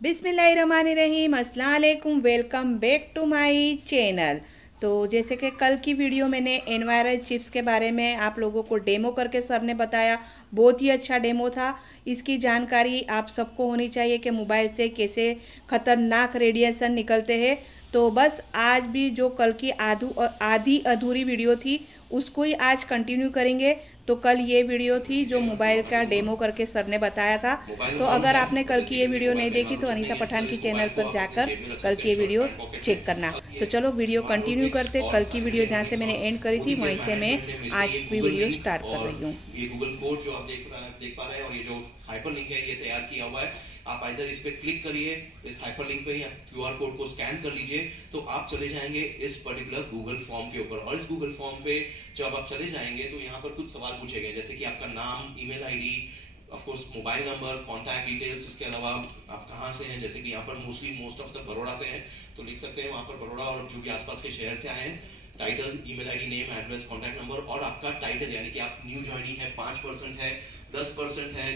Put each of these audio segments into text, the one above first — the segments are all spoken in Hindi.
बिस्मिल्लाहिर्रहमानिर्रहीम, अस्सलाम वालेकुम। Welcome back to my channel. तो जैसे कि कल की वीडियो मैंने एनवायरल चिप्स के बारे में आप लोगों को डेमो करके सर ने बताया। बहुत ही अच्छा डेमो था। इसकी जानकारी आप सबको होनी चाहिए कि मोबाइल से कैसे ख़तरनाक रेडिएशन निकलते हैं। तो बस आज भी जो कल की आधी अधूरी वीडियो थी उसको ही आज कंटिन्यू करेंगे। तो कल ये वीडियो थी जो मोबाइल का डेमो करके सर ने बताया था। मोबाइल तो बंद अगर है आपने और कल की जैसे ये कि देखो वीडियो मोबाइल नहीं का देखी एनवायरनमेंट तो चिप अनीसा नहीं है, पठान सर की इस चैनल मोबाइल को पर आप अपनी जाकर जेब में रख कल सकते की हैं, ये वीडियो शॉर्ट हैंड पॉकेट में। चेक करना। ये तो चलो वीडियो वायरल कंटिन्यू लिंक्स करते। और कल की वीडियो जहाँ साइलेंट से लिंक्स मैंने और एंड करी थी उन्हीं के वहीं से मैं मैनेजमेंट में मिलके आज ये भी गूगल वीडियो लिंक स्टार्ट कर और रही हूँ। ये गूगल कोड जो आप देख पा रहे हैं और ये जो हाइपर लिंक है ये तैयार किया हुआ है। आप इधर इस पे क्लिक करिए, इस हाइपर लिंक पे या क्यूआर कोड को स्कैन कर लीजिए तो आप चले जाएंगे इस पर्टिकुलर गूगल फॉर्म के ऊपर। और इस गूगल फॉर्म पे जब आप चले जाएंगे तो यहाँ पर कुछ सवाल पूछे गए, जैसे कि आपका नाम, email ID, of course mobile number, contact details, उसके अलावा आप कहाँ से हैं। जैसे कि यहाँ पर मोस्ट ऑफ सब बड़ौदा से हैं तो लिख सकते हैं वहाँ पर बड़ौदा और जो कि आसपास के शहर से आए हैं। Title, email ID, name, address, contact number और आपका टाइटल, यानी कि आप न्यू ज्वाइनी है, 5% है, 10% है,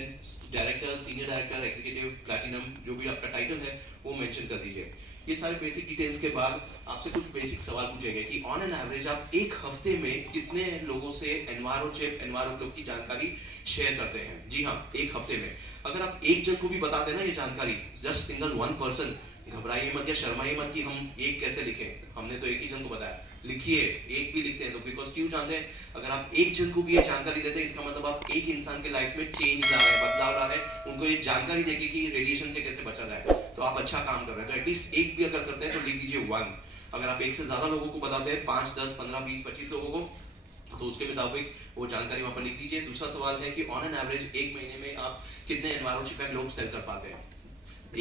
director, senior director, executive, platinum, जो भी आपका टाइटल है वो मेंशन कर दीजिए। ये सारे बेसिक डिटेल्स के बाद आपसे कुछ बेसिक सवाल पूछे गए कि ऑन एन एवरेज आप एक हफ्ते में कितने लोगों से एनवायरो चिप, एनवायरो ग्लोब की जानकारी शेयर करते हैं। जी हाँ, एक हफ्ते में। अगर आप एक जन को भी बता देना ये जानकारी, जस्ट सिंगल वन पर्सन, घबराइए मत या शर्माइए मत कि हम एक कैसे लिखें, हमने तो एक ही जन को बताया। लिखिए, एक भी लिखते हैं तो बिकॉज क्यों जानते हैं, अगर आप एक जन को भी ये जानकारी देते हैं इसका मतलब आप एक इंसान के लाइफ में चेंज ला रहे हैं, बदलाव ला रहे हैं, उनको ये जानकारी देके कि रेडिएशन से कैसे बचा जाए। तो आप अच्छा काम कर रहे हैं। तो एटलीस्ट एक भी अगर करते हैं तो लिख दीजिए 1। अगर आप एक से ज्यादा लोगों को बताते हैं, 5, 10, 15, 20, 25 लोगों को, तो उसके मुताबिक वो जानकारी वहां पर लिख दीजिए। दूसरा सवाल है कि ऑन एन एवरेज एक महीने में आप कितने एनवायरमेंट चिप ग्लोब सेल कर पाते हैं।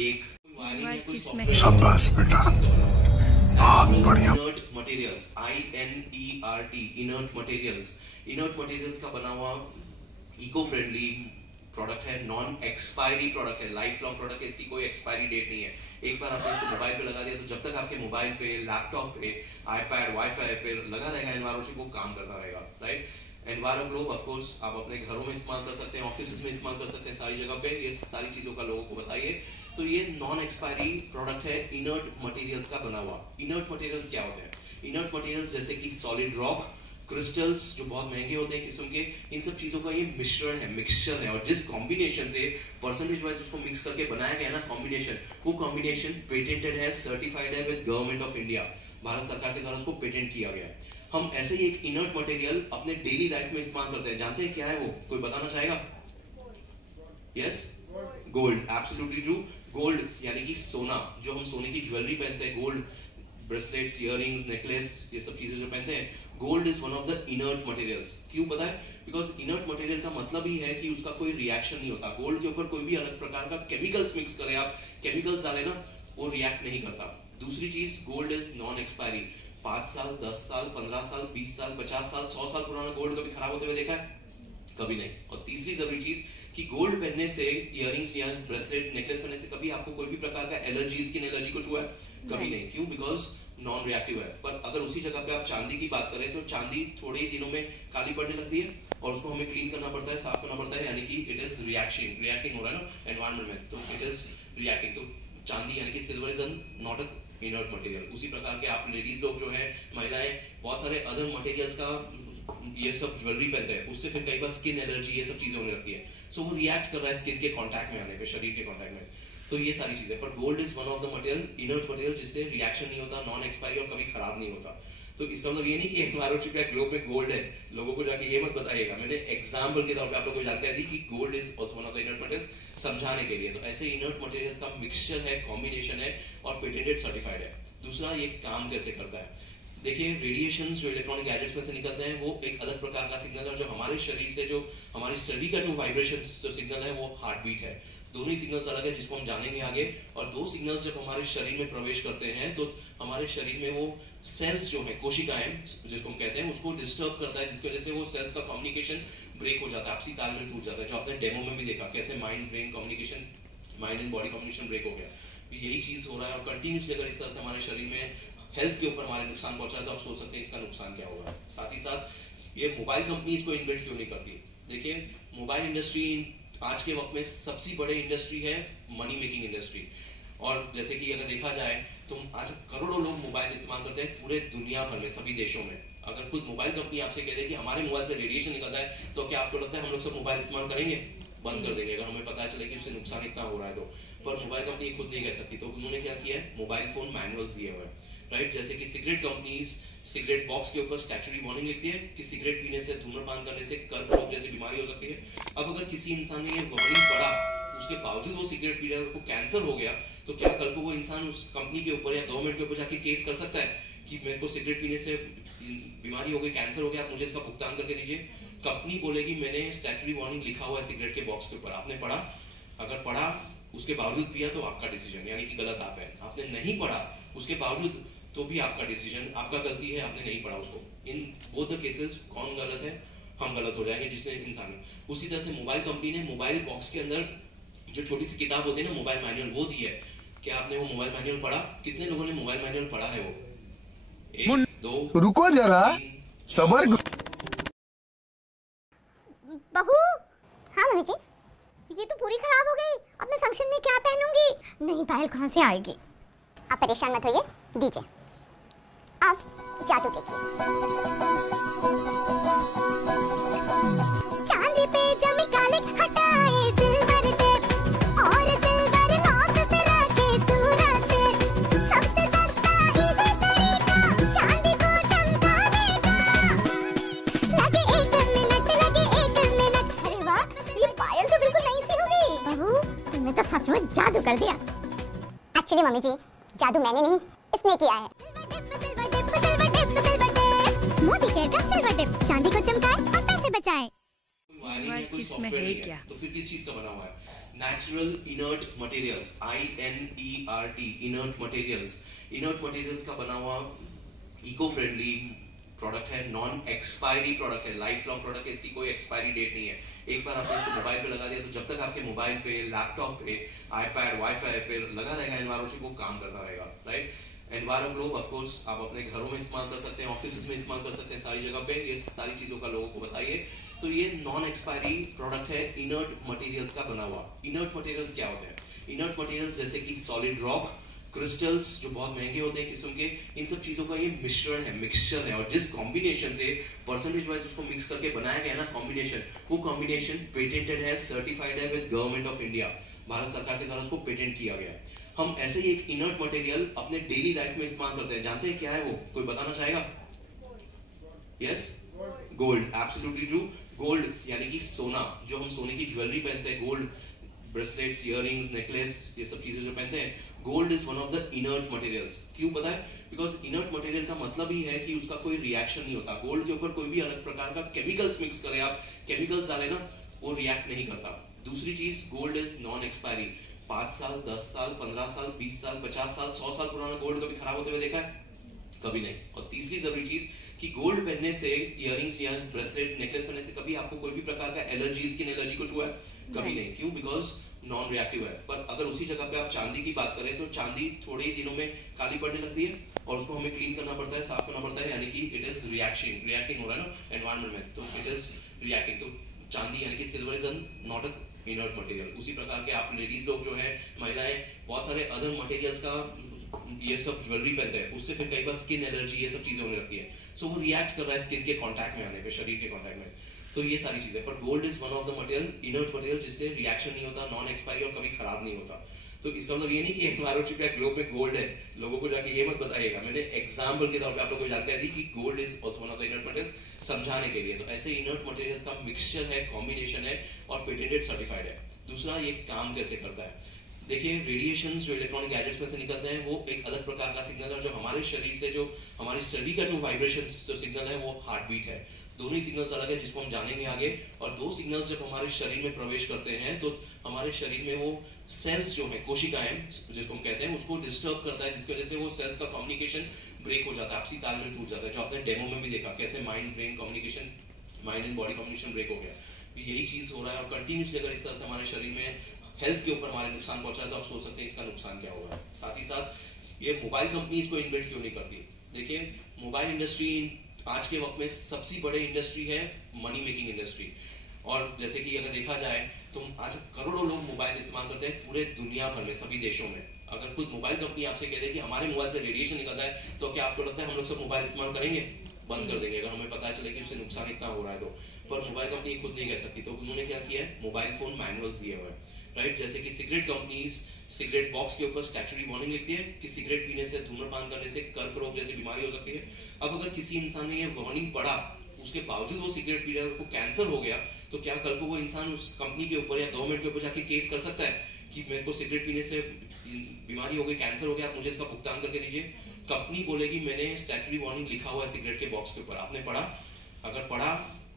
एक वायरिंग है, कोई सॉफ्टवेयर, शाबाश बेटा, बहुत बढ़िया। Inert materials, INERT, inert materials, inert materials का बना हुआ इको फ्रेंडली प्रोडक्ट है, नॉन एक्सपायरी प्रोडक्ट है, लाइफ लॉन्ग प्रोडक्ट है, इसकी कोई एक्सपायरी डेट नहीं है। एक बार आपने इसको मोबाइल पे लगा दिया तो जब तक आपके मोबाइल पे, लैपटॉप पे, आईपैड, वाईफाई पे लगा रहेगा एनवायरो चिप, वो काम करता रहेगा, right. Enviro globe of course आप अपने घरों में इस्तेमाल कर सकते हैं, ऑफिस में इस्तेमाल कर सकते हैं, सारी जगह पे ये सारी चीजों का लोगों को बताइए। तो ये नॉन एक्सपायरी प्रोडक्ट है, इनर्ट मटेरियल्स का बना हुआ। इनर्ट मटेरियल्स क्या होते हैं? इनर्ट मटेरियल्स जैसे कि सॉलिड रॉक, क्रिस्टल्स जो बहुत महंगे होते हैं किस्म के, इन सब चीजों का ये मिश्रण है, मिक्सचर है। और जिस कॉम्बिनेशन से परसेंटेज वाइज उसको मिक्स करके बनाया गया ना कॉम्बिनेशन, वो कॉम्बिनेशन पेटेंटेड है, सर्टिफाइड है with government of India. Bharat सरकार के द्वारा उसको पेटेंट किया गया है। हम ऐसे ही एक इनर्ट मटेरियल अपने डेली लाइफ में इस्तेमाल करते हैं। जानते हैं क्या है वो? कोई बताना चाहेगा? Yes, gold, absolutely true. Gold यानी कि सोना, जो हम सोने की ज्वेलरी पहनते हैं, गोल्ड ब्रेसलेट्स, इयररिंग्स, नेकलेस, ये सब चीजें जो पहनते हैं, gold is one of the inert materials. क्यों पता है? बिकॉज इनर्ट मटेरियल का मतलब ही है कि उसका कोई रिएक्शन नहीं होता। गोल्ड के ऊपर कोई भी अलग प्रकार का केमिकल्स मिक्स करें, आप केमिकल्स डालें ना, वो रिएक्ट नहीं करता। दूसरी चीज, गोल्ड इज नॉन एक्सपायरी। 5 साल, 10 साल, 15 साल, 20 साल, 50 साल, 100 साल पुराना गोल्ड कभी खराब होते हुए देखा है? कभी नहीं। और तीसरी जरूरी चीज कि गोल्ड पहनने से, इयररिंग्स या ब्रेसलेट, नेकलेस पहनने से कभी आपको कोई भी प्रकार का एलर्जी, स्किन एलर्जी कुछ हुआ है? कभी नहीं। क्यों? बिकॉज नॉन रिएक्टिव है। पर अगर उसी जगह पे आप चांदी की बात करें तो चांदी थोड़े ही दिनों में काली पड़ने लगती है और उसको हमें क्लीन करना पड़ता है, साफ करना पड़ता है, यानी कि इट इज रिएक्टिंग हो रहा है ना एनवायरमेंट में, तो इट इज रिएक्टिंग। तो चांदी यानी कि silver is not a inert material. उसी प्रकार के आप लेडीज लोग जो है, महिलाएं, बहुत सारे अदर मटेरियल्स का ये सब ज्वेलरी पहनते हैं, उससे फिर कई बार स्किन एलर्जी, ये सब चीजें होने लगती है। सो वो रिएक्ट कर रहा है स्किन के कांटेक्ट में आने पे, शरीर के कांटेक्ट में। तो ये सारी चीजें, पर gold is one of the material, inert material, जिससे रिएक्शन नहीं होता, नॉन एक्सपायरी और कभी खराब नहीं होता। तो इसका मतलब ये नहीं कि एनवायरो चिप ग्लोब में गोल्ड है, लोगों को जाके ये मत बताइएगा। मैंने एग्जांपल के तौर पे आप लोगों को जानकारी दी कि gold is also one of the inert materials, समझाने के लिए। तो ऐसे इनर्ट मटेरियल्स का मिक्सचर है, कॉम्बिनेशन है और पेटेंटेड सर्टिफाइड है। दूसरा, ये काम कैसे करता है? देखिए, रेडिएशंस जो इलेक्ट्रॉनिक गैजेट्स में से निकलते हैं वो एक अलग प्रकार का सिग्नल है, जो हमारे शरीर से, जो हमारे शरीर का जो वाइब्रेशन जो सिग्नल है वो हार्ट बीट है। दोनों ही सिग्नल्स अलग है, जिसको हम जानेंगे आगे। और दो सिग्नल्स जब हमारे शरीर में प्रवेश करते हैं तो हमारे शरीर में वो सेल्स जो है, कोशिकाएं जिसको हम कहते हैं, उसको डिस्टर्ब करता है, जिसकी वजह से वो सेल्स का कम्युनिकेशन ब्रेक हो जाता है, आपसी तालमेल टूट जाता है, जो आपने डेमो में भी देखा कैसे mind brain communication, mind and body communication break हो गया। यही चीज हो रहा है और कंटिन्यूसली अगर इस तरह से हमारे शरीर में हेल्थ के ऊपर हमारे नुकसान पहुंच रहा है तो आप सोच सकते हैं इसका नुकसान क्या होगा। साथ ही साथ ये मोबाइल कंपनी इसको इन्वेंट क्यों नहीं करती? देखिए, मोबाइल इंडस्ट्री आज के वक्त में सबसे बड़े इंडस्ट्री है, मनी मेकिंग इंडस्ट्री। और जैसे कि अगर देखा जाए तो आज करोड़ों लोग मोबाइल इस्तेमाल करते हैं पूरे दुनिया भर में, सभी देशों में। अगर खुद मोबाइल कंपनी आपसे कह दे कि हमारे मोबाइल से रेडिएशन निकलता है, तो क्या आपको लगता है हम लोग सब मोबाइल इस्तेमाल करेंगे? बंद कर देंगे अगर हमें पता चले कि उससे नुकसान इतना हो रहा है तो। पर मोबाइल कंपनी खुद नहीं कह सकती, तो उन्होंने क्या किया है, मोबाइल फोन मैनुअल्स दिए हुए हैं, राइट। जैसे कि सिगरेट कंपनीज सिगरेट बॉक्स के ऊपर स्टैट्यूटरी वार्निंग लिखती है कि सिगरेट पीने से, धूम्रपान करने से कर्करोग जैसी बीमारी हो सकती है। अब अगर किसी इंसान ने ये वार्निंग पढ़ा, उसके बावजूद वो सिगरेट पी रहा है, उसको कैंसर हो गया, तो क्या कल को वो इंसान उस कंपनी के ऊपर या गवर्नमेंट के ऊपर जाके केस कर सकता है कि मेरे को सिगरेट पीने से बीमारी हो गई, कैंसर हो गया, आप मुझे इसका भुगतान करके दीजिए? कंपनी बोलेगी मैंने स्टैट्यूटरी वार्निंग लिखा हुआ है सिगरेट के बॉक्स के ऊपर, आपने पढ़ा? अगर पढ़ा उसके बावजूद पिया तो आपका डिसीजन, यानी कि गलत आप है। आपने नहीं पढ़ा उसके बावजूद तो भी आपका डिसीजन, आपका गलती है, आपने नहीं पढ़ा उसको। इन बोथ द केसेस कौन गलत है? हम गलत हो जाएंगे जिसने इंसान। उसी तरह से मोबाइल कंपनी ने मोबाइल बॉक्स के अंदर जो छोटी सी किताब होती है ना, मोबाइल मैनुअल, वो दी है। क्या आपने वो मोबाइल मैनुअल पढ़ा? कितने लोगों ने मोबाइल मैनुअल पढ़ा है? वो 1 2 रुको जरा, सबर। बहू। हाँ मम्मी जी, ये तो पूरी खराब हो गई। अब मैं फंक्शन में क्या पहनूंगी? नहीं पायल कहाँ से आएगी? आप परेशान मत होइए, दीजिए आप जादू देखिए। चांदी पे जमी काले हटाए सिल्वर टेप और सिल्वर नॉट से रखे सूरज से। सबसे सस्ता इजी तरीका चांदी को चमकाने का। लगे 1 मिनट, लगे 1 मिनट। अरे वाह, ये पायल तो बिल्कुल नई सी हो गई। बहू तुमने तो सच में जादू कर दिया। एक्चुअली मम्मी जी, जादू मैंने नहीं, इसने किया है। मोदी केयर का सिल्वर टिप, चांदी को चमकाए और पैसे बचाए। वायरिंग चिप्स में है क्या? तो फिर किस चीज का बना हुआ है? Natural inert materials, INERT, inert materials. Inert materials का बना हुआ इको फ्रेंडली प्रोडक्ट है, नॉन एक्सपायरी प्रोडक्ट है, लाइफ लॉन्ग प्रोडक्ट है, इसकी कोई एक्सपायरी डेट नहीं है। एक बार आपने इसको मोबाइल पे लगा दिया तो जब तक आपके मोबाइल पे, लैपटॉप पे, आईपैड, वाईफाई पे लगा रहेगा एनवायरो चिप, वो काम करता रहेगा, right. Enviro globe of course आप अपने घरों में इस्तेमाल कर सकते हैं, ऑफिस में इस्तेमाल कर सकते हैं, सारी जगह पे ये सारी चीजों का लोगों को बताइए। तो ये नॉन एक्सपायरी प्रोडक्ट है, इनर्ट मटेरियल्स का बना हुआ। इनर्ट मटेरियल्स क्या होते हैं? इनर्ट मटेरियल्स जैसे कि सॉलिड रॉक, क्रिस्टल्स जो बहुत महंगे होते हैं किस्म के, इन सब चीजों का ये मिश्रण है, मिक्सचर है। और जिस कॉम्बिनेशन से परसेंटेज वाइज उसको मिक्स करके बनाया गया ना कॉम्बिनेशन, वो कॉम्बिनेशन पेटेंटेड है, सर्टिफाइड है with government of India. Bharat सरकार के द्वारा उसको पेटेंट किया गया है। हम ऐसे ही एक इनर्ट मटेरियल अपने डेली लाइफ में इस्तेमाल करते हैं, जानते हैं क्या है वो? कोई बताना चाहेगा? Yes, gold, absolutely true. Gold यानी कि सोना, जो हम सोने की ज्वेलरी पहनते हैं, गोल्ड ब्रेसलेट्स, इयररिंग्स, नेकलेस, ये सब चीजें जो पहनते हैं, gold is one of the inert materials. क्यों पता है? बिकॉज इनर्ट मटेरियल का मतलब ही है कि उसका कोई रिएक्शन नहीं होता। गोल्ड के ऊपर कोई भी अलग प्रकार का केमिकल्स मिक्स करें आप, केमिकल्स डालें ना, वो रिएक्ट नहीं करता। दूसरी चीज, गोल्ड इज नॉन एक्सपायरी। 5 साल, 10 साल, 15 साल, 20 साल, 50 साल, 100 साल पुराना गोल्ड कभी खराब होते हुए देखा है? कभी नहीं। और तीसरी जरूरी चीज कि गोल्ड पहनने से, इयररिंग्स या ब्रेसलेट, नेकलेस पहनने से कभी आपको कोई भी प्रकार का एलर्जी, स्किन एलर्जी कुछ हुआ है? कभी नहीं। क्यों? बिकॉज नॉन रिएक्टिव है। पर अगर उसी जगह पे आप चांदी की बात करें तो चांदी थोड़े ही दिनों में काली पड़ने लगती है और उसको हमें क्लीन करना पड़ता है, साफ करना पड़ता है, यानी कि इट इज रिएक्टिंग हो रहा है ना एनवायरनमेंट में, तो इट इज रिएक्टिंग। तो चांदी यानी कि silver is not a inert material. उसी प्रकार के आप लेडीज लोग जो है, महिलाएं, बहुत सारे अदर मटेरियल्स का ये सब ज्वेलरी पहनते हैं, उससे फिर कई बार स्किन एलर्जी, ये सब चीजें होने लगती है। सो वो रिएक्ट कर रहा है स्किन के कांटेक्ट में आने पे, शरीर के कांटेक्ट में। तो ये सारी चीजें, पर gold is one of the material, inert material, जिससे रिएक्शन नहीं होता, नॉन एक्सपायरी और कभी खराब नहीं होता। तो इसका मतलब ये नहीं कि एनवायरो चिप या ग्लोब में गोल्ड है, लोगों को जाके ये मत बताइएगा। मैंने एग्जांपल के तौर पे आप लोगों को जानकारी दी कि gold is also one of the inert materials, समझाने के लिए। तो ऐसे इनर्ट मटेरियल्स का मिक्सचर है, कॉम्बिनेशन है और पेटेंटेड सर्टिफाइड है। दूसरा, ये काम कैसे करता है? देखिए, रेडिएशंस जो इलेक्ट्रॉनिक गैजेट्स में से निकलते हैं, वो एक अलग प्रकार का सिग्नल है। जो हमारे शरीर से, जो हमारे शरीर का जो वाइब्रेशन जो सिग्नल है, वो हार्ट बीट है। दोनों ही सिग्नल्स अलग है, जिसको हम जानेंगे आगे। और दो सिग्नल्स जब हमारे शरीर में प्रवेश करते हैं तो हमारे शरीर में वो सेल्स जो है, कोशिकाएं जिसको हम कहते हैं, उसको डिस्टर्ब करता है, जिसकी वजह से वो सेल्स का कम्युनिकेशन ब्रेक हो जाता है, आपसी तालमेल टूट जाता है। जो आपने डेमो में भी देखा कैसे mind brain communication, mind and body communication break हो गया। यही चीज हो रहा है और कंटिन्यूसली अगर इस तरह से हमारे शरीर में हेल्थ के ऊपर हमारे नुकसान पहुंचा है तो आप सोच सकते हैं इसका नुकसान क्या होगा। साथ ही साथ ये मोबाइल कंपनी इसको इन्वेंट क्यों नहीं करती? देखिए, मोबाइल इंडस्ट्री आज के वक्त में सबसे बड़े इंडस्ट्री है, मनी मेकिंग इंडस्ट्री। और जैसे कि अगर देखा जाए तो आज करोड़ों लोग मोबाइल इस्तेमाल करते हैं पूरे दुनिया भर में, सभी देशों में। अगर खुद मोबाइल कंपनी आपसे कह दे कि हमारे मोबाइल से रेडिएशन निकलता है, तो क्या आपको लगता है हम लोग सब मोबाइल इस्तेमाल करेंगे? बंद कर देंगे, अगर हमें पता चले कि उससे नुकसान इतना हो रहा है तो। पर मोबाइल कंपनी खुद नहीं कह सकती, तो उन्होंने क्या किया है, मोबाइल फोन मैनुअल्स दिए हुए हैं, राइट। जैसे कि सिगरेट कंपनीज सिगरेट बॉक्स के ऊपर स्टैट्यूटरी वार्निंग लिखती है कि सिगरेट पीने से, धूम्रपान करने से कर्क रोग जैसी बीमारी हो सकती है। अब अगर किसी इंसान ने ये वार्निंग पढ़ा, उसके बावजूद वो सिगरेट पी रहा है, उसको कैंसर हो गया, तो क्या कल को वो इंसान उस कंपनी के ऊपर या गवर्नमेंट के ऊपर जाके केस कर सकता है कि मेरे को सिगरेट पीने से बीमारी हो गई, कैंसर हो गया, आप मुझे इसका भुगतान करके दीजिए? कंपनी बोलेगी मैंने स्टैट्यूटरी वार्निंग लिखा हुआ है सिगरेट के बॉक्स के ऊपर, आपने पढ़ा? अगर पढ़ा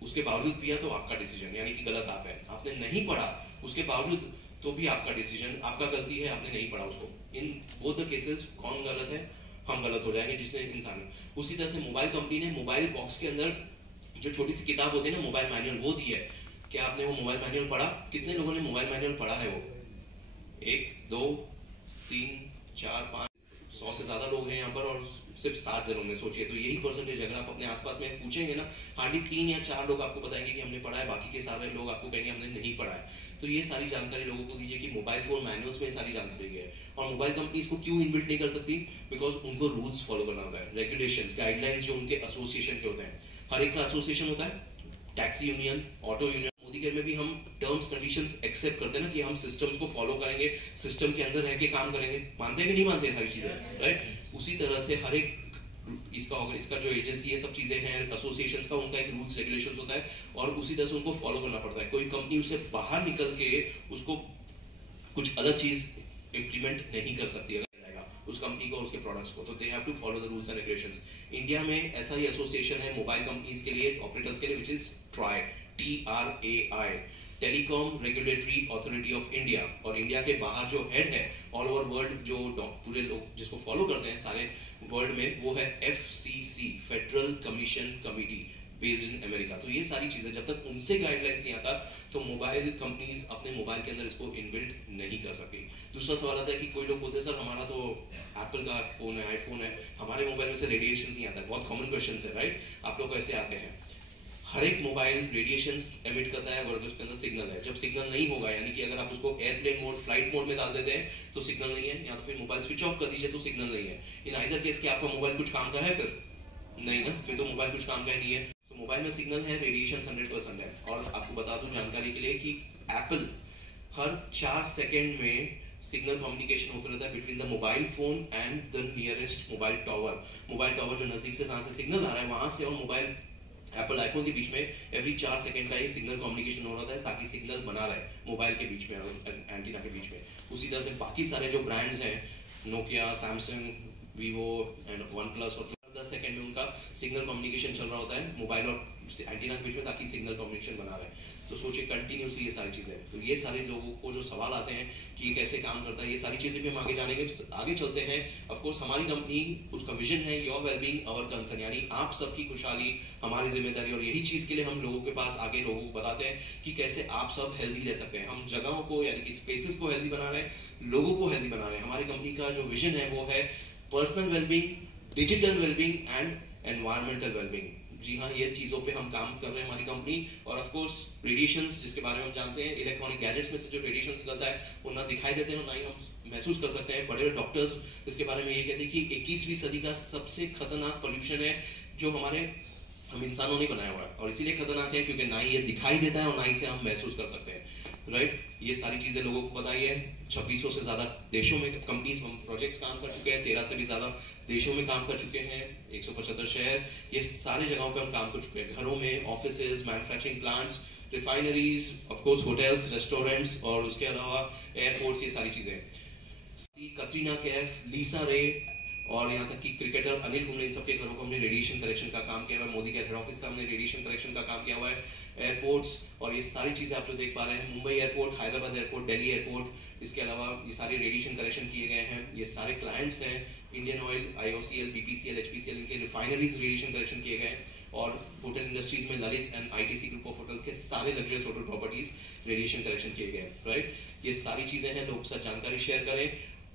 उसके बावजूद पिया तो आपका डिसीजन, यानी कि गलत आप है। आपने नहीं पढ़ा उसके बावजूद तो भी आपका डिसीजन, आपका गलती है, आपने नहीं पढ़ा उसको। इन बोथ द केसेस कौन गलत है? हम गलत हो जाएंगे, जिसने इंसान है। उसी तरह से मोबाइल कंपनी ने मोबाइल बॉक्स के अंदर जो छोटी सी किताब होती है ना, मोबाइल मैनुअल, वो दी है। क्या आपने वो मोबाइल मैनुअल पढ़ा? कितने लोगों ने मोबाइल मैनुअल पढ़ा है? वो 1 2 3 4 5 100 से ज्यादा लोग हैं यहाँ पर, और सिर्फ 7 जनों ने। सोचिए, तो यही परसेंटेज अगर आप अपने आसपास में पूछेंगे ना, हार्डली 3 या 4 लोग आपको बताएंगे कि हमने पढ़ा है, बाकी के सारे लोग आपको कहेंगे हमने नहीं पढ़ा है। तो ये सारी जानकारी लोगों को दीजिए कि मोबाइल फोन मैनुअल्स में सारी जानकारी है। और मोबाइल कंपनीज को क्यों इनबिल्ट नहीं कर सकती? बिकॉज उनको रूल्स फॉलो करना होता है, रेगुलेशंस, गाइडलाइंस जो उनके एसोसिएशन के होते हैं। हर एक का एसोसिएशन होता है, taxi union, auto union. Modi care में भी हम टर्म्स कंडीशंस एक्सेप्ट करते हैं ना कि हम सिस्टम्स को फॉलो करेंगे, सिस्टम के अंदर रह के काम करेंगे। मानते हैं कि नहीं मानते सारी चीजें, राइट? उसी तरह से हर एक इसका जो एजेंसी ये सब चीजें हैं, एसोसिएशंस का, उनका एक रूल्स रेगुलेशंस होता है, और उसी तरह से उनको फॉलो करना पड़ता है। कोई कंपनी उससे बाहर निकल के उसको कुछ अलग चीज इंप्लीमेंट नहीं कर सकती उस कंपनी को और उसके प्रोडक्ट्स को, तो they have to follow the rules and regulations. India में ऐसा ही एसोसिएशन है मोबाइल कंपनीज के लिए, ऑपरेटर्स के लिए, which is TRAI, TRAI, telecom regulatory authority of India. और इंडिया के बाहर जो हेड है ऑल ओवर वर्ल्ड, जो पूरे लोग जिसको फॉलो करते हैं सारे वर्ल्ड में, वो है FCC, federal commission committee, based in America. तो ये सारी चीजें जब तक उनसे गाइडलाइंस नहीं आता, तो मोबाइल कंपनीज अपने मोबाइल के अंदर इसको इनबिल्ट नहीं कर सकती। दूसरा सवाल आता है कि कोई लोग बोलते हैं सर हमारा तो एप्पल का फोन है, आईफोन है, हमारे मोबाइल में से रेडिएशन नहीं आता है। बहुत कॉमन क्वेश्चन है, राइट? आप लोग कैसे आते हैं? हर एक मोबाइल रेडिएशंस एमिट करता है अगर उसके अंदर सिग्नल है। जब सिग्नल नहीं होगा, यानी कि अगर आप उसको एयरप्लेन मोड, फ्लाइट मोड में डाल देते हैं तो सिग्नल नहीं है, या तो फिर मोबाइल स्विच ऑफ कर दीजिए तो सिग्नल नहीं है। इन आइदर केस के आपका मोबाइल कुछ काम का है? फिर नहीं ना, फिर तो मोबाइल कुछ काम का नहीं है। तो मोबाइल में सिग्नल है, रेडिएशन 100% है। और आपको बता दूं जानकारी के लिए कि एप्पल हर 4 सेकेंड में सिग्नल कम्युनिकेशन होता रहता है between the mobile phone and the nearest mobile tower. Mobile tower जो नजदीक से जहां से सिग्नल आ रहा है वहां से और मोबाइल एप्पल आईफोन के बीच में एवरी 4 सेकंड का ये सिग्नल कम्युनिकेशन हो रहा है, ताकि सिग्नल बना रहे मोबाइल के बीच में और एंटीना के बीच में। उसी तरह से बाकी सारे जो ब्रांड्स हैं, Nokia, Samsung, Vivo and one plus, और 10 सेकंड में उनका सिग्नल कम्युनिकेशन चल रहा होता है मोबाइल और एंटीना के बीच में, ताकि सिग्नल कम्युनिकेशन बना रहे। तो सोचिए कंटिन्यूसली ये सारी चीजें। तो ये सारे लोगों को जो सवाल आते हैं कि कैसे काम करता है, ये सारी चीजें भी हम आगे जानेंगे। आगे चलते हैं। ऑफ कोर्स हमारी कंपनी, उसका विजन है योर वेलबींग आवर कंसर्न, यानी आप सबकी खुशहाली हमारी जिम्मेदारी। और यही चीज के लिए हम लोगों के पास आगे लोगों को बताते हैं कि कैसे आप सब हेल्दी रह सकते हैं। हम जगहों को यानी कि स्पेसेस को हेल्दी बना रहे हैं, लोगों को हेल्दी बना रहे हैं। हमारी कंपनी का जो विजन है वो है personal wellbeing, digital wellbeing and environmental wellbeing. जी हाँ, ये चीजों पे हम काम कर रहे हैं हमारी कंपनी। और ऑफ कोर्स रेडिएशंस, जिसके बारे में हम जानते हैं, इलेक्ट्रॉनिक गैजेट्स में से जो रेडिएशंस निकलता है वो ना दिखाई देते हैं और ना ही हम महसूस कर सकते हैं। बड़े बड़े डॉक्टर्स इसके बारे में ये कहते हैं कि 21वीं सदी का सबसे खतरनाक पोल्यूशन है जो हम इंसानों ने बनाया हुआ है। और इसीलिए खतरनाक है क्योंकि ना ही ये दिखाई देता है और ना ही से हम महसूस कर सकते हैं, राइट? ये सारी चीजें लोगों को पता ही है। 2600 से ज्यादा देशों में कंपनीज प्रोजेक्ट्स काम कर चुके हैं, 13 से भी ज्यादा देशों में काम कर चुके हैं, 175 शहर, ये सारी जगहों पे हम काम कर चुके हैं। घरों में, offices, manufacturing plants, refineries, of course hotels, restaurants, और उसके अलावा एयरपोर्ट्स, ये सारी चीजें। कतरीना कैफ, लीसा रे और यहाँ तक कि क्रिकेटर अनिल कुंबले, इन सबके घरों को हमने रेडिएशन करेक्शन का काम किया हुआ है। मोदी के हेड ऑफिस का हमने रेडिएशन करेक्शन का काम किया हुआ है। एयरपोर्ट्स और ये सारी चीजें आप जो देख पा रहे हैं, Mumbai airport, Hyderabad airport, Delhi airport, इसके अलावा ये सारे रेडिएशन करेक्शन किए गए हैं। ये सारे क्लाइंट्स हैं Indian oil, IOCL, BPCL, HPCL, इनके रिफाइनरीज रेडिएशन करेक्शन किए गए। और होटल इंडस्ट्रीज में Lalit and ITC group of hotels के सारे luxurious hotel properties radiation correction किए गए, राइट? ये सारी चीजें हैं, लोग साथ जानकारी शेयर करें।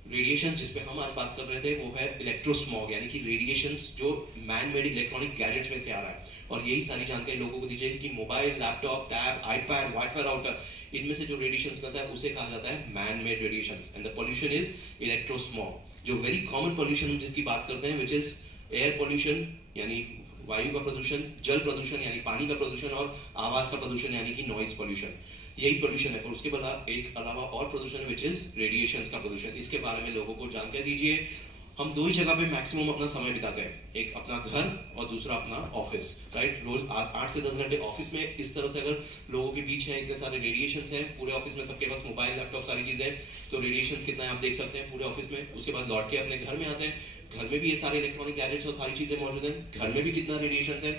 रेडिएशन जिस पे हम आज बात कर रहे थे वो है इलेक्ट्रोस्मॉग, यानी कि रेडिएशन जो मैन मेड इलेक्ट्रॉनिक गैजेट्स में से आ रहा है। और यही सारी जानकारी लोगों को दीजिए कि mobile, laptop, tab, iPad, wifi router, इनमें से जो रेडिएशन निकलता है उसे कहा जाता है man made radiation. And the pollution is electrosmog. जो वेरी कॉमन पोल्यूशन जिसकी बात करते हैं विच इज एयर पोल्यूशन यानी वायु का प्रदूषण, जल प्रदूषण यानी पानी का प्रदूषण, और आवाज का प्रदूषण यानी कि नॉइज पोल्यूशन, यही पोल्यूशन है। पर उसके अलावा और प्रदूषण है विच इज रेडिएशन का प्रदूषण। इसके बारे में लोगों को जानकारी दीजिए। हम दो ही जगह पे मैक्सिमम अपना समय बिताते हैं, एक अपना घर और दूसरा अपना ऑफिस, राइट। रोज 8 से 10 घंटे ऑफिस में इस तरह से अगर लोगों के बीच है, इतने सारे रेडिएशन है पूरे ऑफिस में, सबके पास मोबाइल, लैपटॉप, सारी चीजें, तो रेडिएशन कितना है आप देख सकते हैं पूरे ऑफिस में। उसके बाद लौट के अपने घर में आते हैं, घर में भी ये सारे इलेक्ट्रॉनिक गैजेट्स और सारी चीजें मौजूद हैं, घर में भी कितना रेडिएशन है,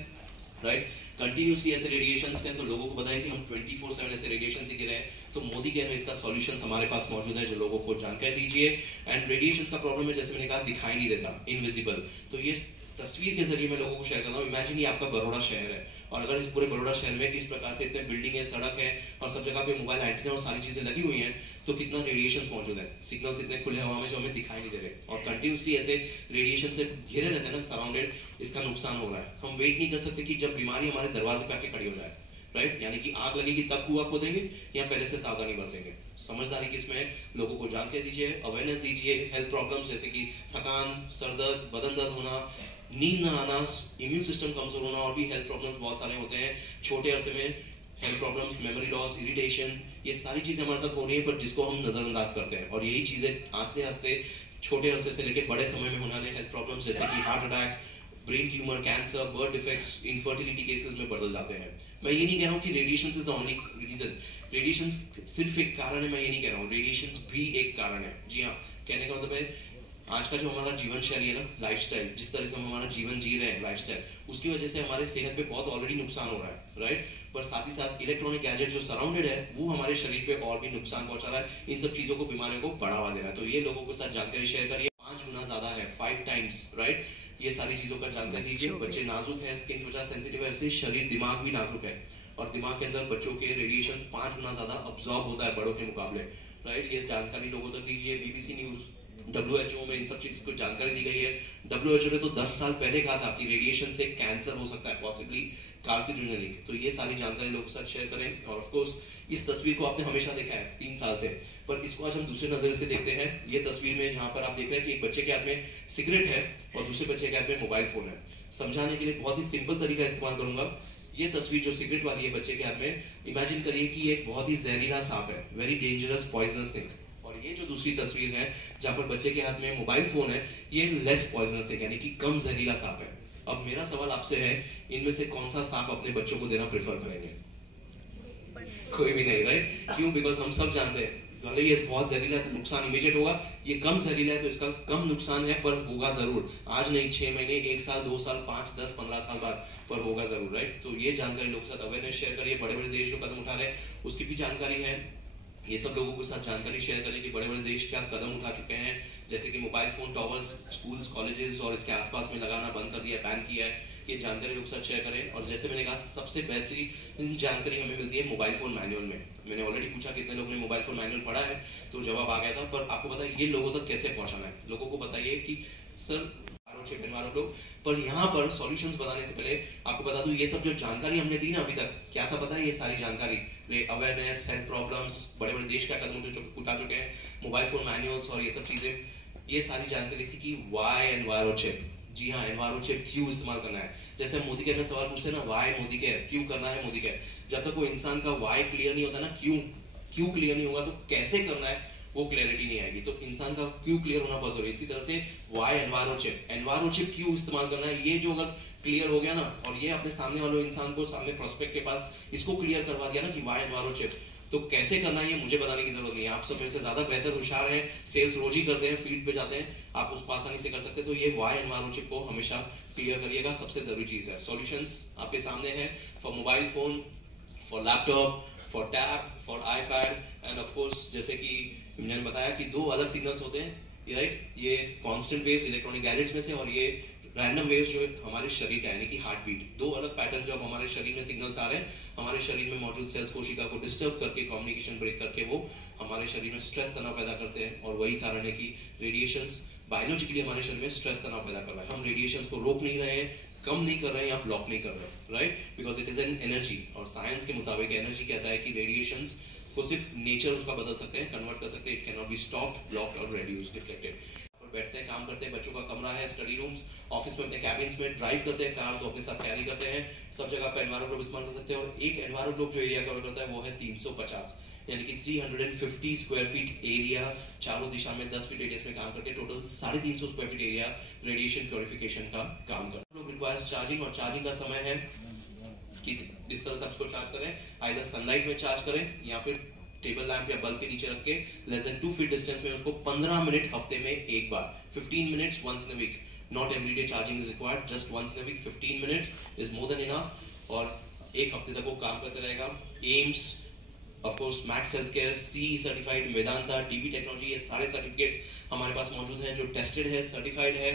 राइट। कंटिन्यूसली ऐसे रेडिएशन हैं, तो लोगों को पता है कि हम 24/7 ऐसे रेडिएशन से गिरे हैं। तो मोदी केयर में इसका सॉल्यूशन हमारे पास मौजूद है, जो लोगों को जानकारी दीजिए। एंड रेडिएशन का प्रॉब्लम है, जैसे मैंने कहा, दिखाई नहीं देता, इनविजिबल। तो ये तस्वीर के जरिए मैं लोगों को शेयर करता हूँ। इमेजिन ये आपका बड़ौदा शहर है, और अगर इस पूरे बड़ौदा शहर में इस प्रकार से इतने बिल्डिंग है, सड़क है, और सब जगह पे मोबाइल एंटीना और सारी चीजें लगी हुई हैं, तो कितना रेडिएशन मौजूद है, सिग्नल्स इतने खुले हवा में जो हमें दिखाई नहीं दे रहे, और कंटिन्यूसली ऐसे रेडिएशन से घिरे रहते हैं ना सराउंडेड, इसका नुकसान हो रहा है। हम वेट नहीं कर सकते कि जब बीमारी हमारे दरवाजे पे आके खड़ी हो जाए, राइट। यानी कि आग लगेगी तब कुआं खोदेंगे या पहले से सावधानी बरतेंगे। समझदारी किसमें, लोगों को जानकारी दीजिए, अवेयरनेस दीजिए। हेल्थ प्रॉब्लम्स जैसे कि थकान, सर दर्द, बदन दर्द होना, नींद न आना, इम्यून सिस्टम कमजोर होना, और भी हेल्थ प्रॉब्लम्स बहुत सारे होते हैं छोटे अरसे में। Health problems, memory loss, irritation, ये सारी चीजें हमारे साथ हो रही है, पर जिसको हम नजरअंदाज करते हैं। और यही चीजें आस्ते आस्ते छोटे अरसे से लेकर बड़े समय में होने वाले हेल्थ प्रॉब्लम्स जैसे कि heart attack, brain tumour, cancer, birth defects, infertility cases में बदल जाते हैं। मैं ये नहीं कह रहा हूँ कि radiation is the only reason, radiation सिर्फ एक कारण है, मैं ये नहीं कह रहा हूँ, रेडिएशन भी एक कारण है। जी हाँ, कहने का मतलब है आज का जो हमारा जीवन शैली है ना, लाइफस्टाइल, जिस तरह से हम हमारा जीवन जी रहे हैं लाइफस्टाइल, उसकी वजह से हमारे सेहत पे बहुत ऑलरेडी नुकसान हो रहा है, राइट। पर साथ ही साथ इलेक्ट्रॉनिक गैजेट जो सराउंडेड है वो हमारे शरीर पे और भी नुकसान पहुंचा रहा है। इन सब चीजों को, बीमारियों को बढ़ावा दे रहा है। तो ये लोगों के साथ जानकारी शेयर करिए। 5 गुना ज्यादा है, 5 टाइम्स, राइट। ये सारी चीजों का जानकारी दीजिए। बच्चे नाजुक है, स्किन त्वचा सेंसिटिव है, शरीर दिमाग भी नाजुक है, और दिमाग के अंदर बच्चों के रेडिएशन 5 गुना ज्यादा अब्सॉर्ब होता है बड़ों के मुकाबले, राइट। ये जानकारी लोगों तक दीजिए। BBC न्यूज, WHO में इन सब चीज को जानकारी दी गई है। WHO ने तो 10 साल पहले कहा था कि रेडिएशन से कैंसर हो सकता है, पॉसिबली कार्सिनोजेनिक। तो ये सारी जानकारी लोगों के साथ शेयर करें। और ऑफ कोर्स इस तस्वीर को आपने हमेशा देखा है 3 साल से, पर इसको आज हम दूसरे नजर से देखते हैं। ये तस्वीर में जहां पर आप देख रहे हैं कि एक बच्चे के हाथ में सिगरेट है और दूसरे बच्चे के हाथ में मोबाइल फोन है। समझाने के लिए बहुत ही सिंपल तरीका इस्तेमाल करूंगा। ये तस्वीर जो सिगरेट वाली है बच्चे के हाथ में, इमेजिन करिए कि एक बहुत ही जहरीला सांप है, वेरी डेंजरस पॉइजनस थिंग। और ये जो दूसरी तस्वीर है जहां पर बच्चे के हाथ में मोबाइल फोन है, ये लेस पॉइजनस है, यानी कि कम जहरीला सांप है। अब मेरा सवाल आपसे है, इनमें से कौन सा सांप अपने बच्चों को देना प्रेफर करेंगे? कोई भी नहीं, राइट। क्यों? बिकॉज हम सब जानते हैं भले ये बहुत जहरीला है तो नुकसान इमीडिएट होगा, ये कम जहरीला है तो इसका कम नुकसान है, पर होगा जरूर। आज नहीं, 6 महीने, 1 साल, 2 साल, 5, 10, 15 साल बाद, पर होगा जरूर, राइट। तो ये जानकारी लोगों के साथ अवेयरनेस शेयर करिए। बड़े बड़े देश जो कदम उठा रहे हैं उसकी भी जानकारी है, ये सब लोगों के साथ जानकारी शेयर करिए कि बड़े बड़े देश क्या कदम उठा चुके हैं, जैसे कि mobile phone towers schools, colleges और इसके आसपास में लगाना बंद कर दिया, बैन किया है। ये जानकारी लोग साथ शेयर करें। और जैसे मैंने कहा, सबसे बेहतरीन जानकारी हमें मिलती है मोबाइल फोन मैनुअल में। मैंने ऑलरेडी पूछा कितने लोगों ने मोबाइल फोन मैनुअल पढ़ा है, तो जवाब आ गया था। पर आपको पता है ये लोगों तक कैसे पहुंचाना है? लोगों को बताइए कि सर लोग, पर यहाँ पर सॉल्यूशंस बताने से पहले आपको बता दूं, ये सब जो जानकारी हमने दी ना अभी तक, क्या था पता है? ये सारी जानकारी, अवेयरनेस, हेल्थ प्रॉब्लम्स, बड़े बड़े देश क्या कदम उठा चुके हैं, मोबाइल फोन मैनुअल्स और ये सब चीजें, ये सारी जानकारी थी कि वाई एनवायरो चिप। जी हाँ, एनवायरो चिप क्यों इस्तेमाल करना है। जैसे मोदी केयर में सवाल पूछते हैं ना, वाई मोदी केयर, क्यों करना है मोदी केयर। जब तक वो इंसान का वाई क्लियर नहीं होता ना, क्यों क्लियर नहीं होगा, तो कैसे करना है वो क्लैरिटी नहीं आएगी। तो इंसान का क्यों क्लियर होना बहुत जरूरी है। इसी तरह से वाई एनवायरो चिप क्यों इस्तेमाल करना है, ये जो अगर क्लियर हो गया ना, और ये अपने सामने वाले इंसान को, सामने प्रोस्पेक्ट के पास इसको क्लियर करवा दिया ना कि वाई एनवायरो चिप, तो कैसे करना है ये मुझे बताने की जरूरत नहीं है। आप सब मेरे से ज्यादा बेहतर होशियार हैं, सेल्स रोज ही करते हैं, फील्ड पे जाते हैं, आप उसको आसानी से कर सकते हैं। तो ये वाई एनवायरो चिप को हमेशा क्लियर करिएगा, सबसे जरूरी चीज है। सॉल्यूशंस आपके सामने है, for mobile phone, for laptop, for tab, for iPad, end of course जैसे कि मैंने बताया कि 2 अलग सिग्नल्स होते हैं, राइट। ये कांस्टेंट वेव्स इलेक्ट्रॉनिक गैजेट्स में से, और ये रैंडम वेव्स जो हमारे शरीर का यानी कि हार्ट बीट, दो अलग पैटर्न जब हमारे शरीर में सिग्नल्स आ रहे हैं, हमारे शरीर में मौजूद सेल्स कोशिका को डिस्टर्ब करके कम्युनिकेशन ब्रेक करके वो हमारे शरीर में स्ट्रेस तनाव पैदा करते हैं। और वही कारण है कि रेडिएशंस बायोलॉजिकली हमारे शरीर में स्ट्रेस तनाव पैदा कर रहा है। हम रेडिएशंस को रोक नहीं रहे हैं, कम नहीं कर रहे हैं या ब्लॉक नहीं कर रहे, right, because it is an energy. और साइंस के मुताबिक एनर्जी कहता है कि रेडिएशंस को सिर्फ नेचर उसका बदल सकते हैं, कन्वर्ट कर सकते हैं। It can not be stopped, blocked और रेड्यूस्ड, डिफ्लेक्टेड। बैठते हैं, काम करते हैं, बच्चों का कमरा है, स्टडी रूम्स, ऑफिस में अपने कैबिन्स में, ड्राइव करते हैं कार तो अपने साथ कैरी करते हैं, सब जगह पे एनवायरो ग्लोब इस्तेमाल कर सकते हैं। और एक एनवायरो ग्लोब जो एरिया कवर करता है वो है 350, यानी कि 350 स्क्वायर फीट एरिया, चारों दिशा में 10 फीट रेडियस में काम करके total 350 square feet area radiation purification का काम करता है। लोग रिक्वायर्स चार्जिंग, और चार्जिंग का समय है कि जिस तरह से आप इसको चार्ज करें, आइदर सनलाइट में चार्ज करें या फिर टेबल लैंप या बल्ब के नीचे रख के लेस देन 2 फीट डिस्टेंस में उसको 15 मिनट हफ्ते में एक बार, 15 minutes once in a week. Not everyday charging is required, just once in a week 15 minutes is more than enough. और एक हफ्ते तक वो काम करते रहेगा। AIIMS, of course Max Health Care, CE certified, Vedanta, DB technology, ये सारे सर्टिफिकेट्स हमारे पास मौजूद हैं जो टेस्टेड है, सर्टिफाइड है।